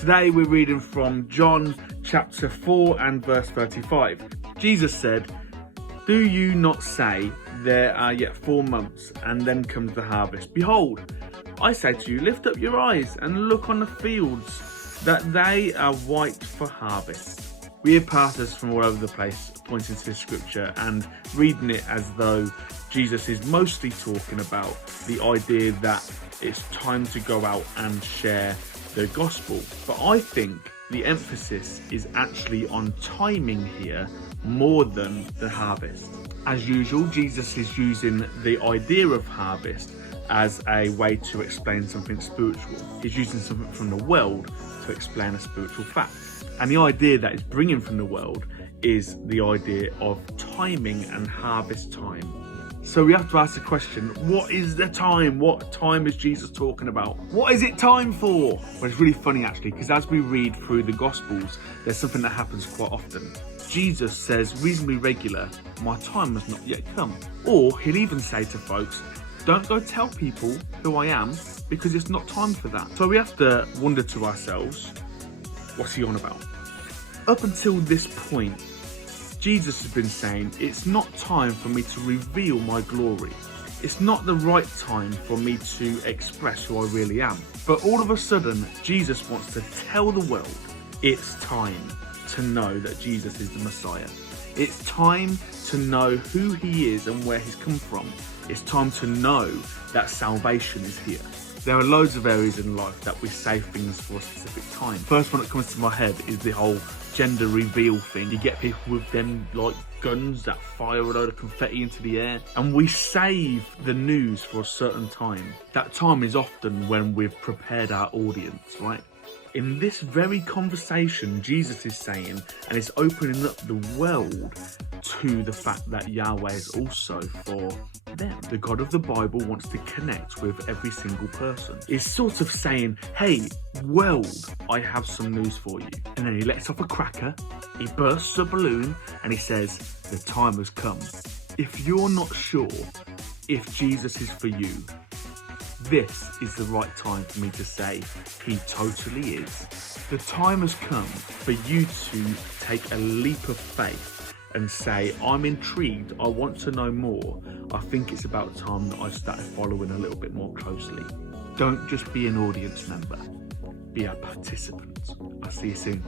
Today we're reading from John chapter 4 and verse 35. Jesus said, "Do you not say, there are yet 4 months, and then comes the harvest? Behold, I say to you, lift up your eyes and look on the fields, that they are white for harvest." We hear pastors from all over the place pointing to this scripture and reading it as though Jesus is mostly talking about the idea that it's time to go out and share the gospel. But I think the emphasis is actually on timing here more than the harvest. As usual, Jesus is using the idea of harvest as a way to explain something spiritual. He's using something from the world to explain a spiritual fact. And the idea that he's bringing from the world is the idea of timing and harvest time. So we have to ask the question, what is the time? What time is Jesus talking about? What is it time for? Well, it's really funny actually, because as we read through the Gospels, there's something that happens quite often. Jesus says reasonably regular, "My time has not yet come." Or he'll even say to folks, "Don't go tell people who I am, because it's not time for that." So we have to wonder to ourselves, what's he on about? Up until this point, Jesus has been saying, it's not time for me to reveal my glory. It's not the right time for me to express who I really am. But all of a sudden, Jesus wants to tell the world, it's time to know that Jesus is the Messiah. It's time to know who he is and where he's come from. It's time to know that salvation is here. There are loads of areas in life that we say things for a specific time. First one that comes to my head is the whole gender reveal thing. You get people with them like guns that fire a load of confetti into the air, and we save the news for a certain time. That time is often when we've prepared our audience, right? In this very conversation, Jesus is saying, and it's opening up the world to the fact that Yahweh is also for them. The God of the Bible wants to connect with every single person. It's sort of saying, hey, world, I have some news for you. And then he lets off a cracker, he bursts a balloon, and he says, the time has come. If you're not sure if Jesus is for you, this is the right time for me to say, he totally is. The time has come for you to take a leap of faith and say, I'm intrigued, I want to know more. I think it's about time that I started following a little bit more closely. Don't just be an audience member, be a participant. I'll see you soon.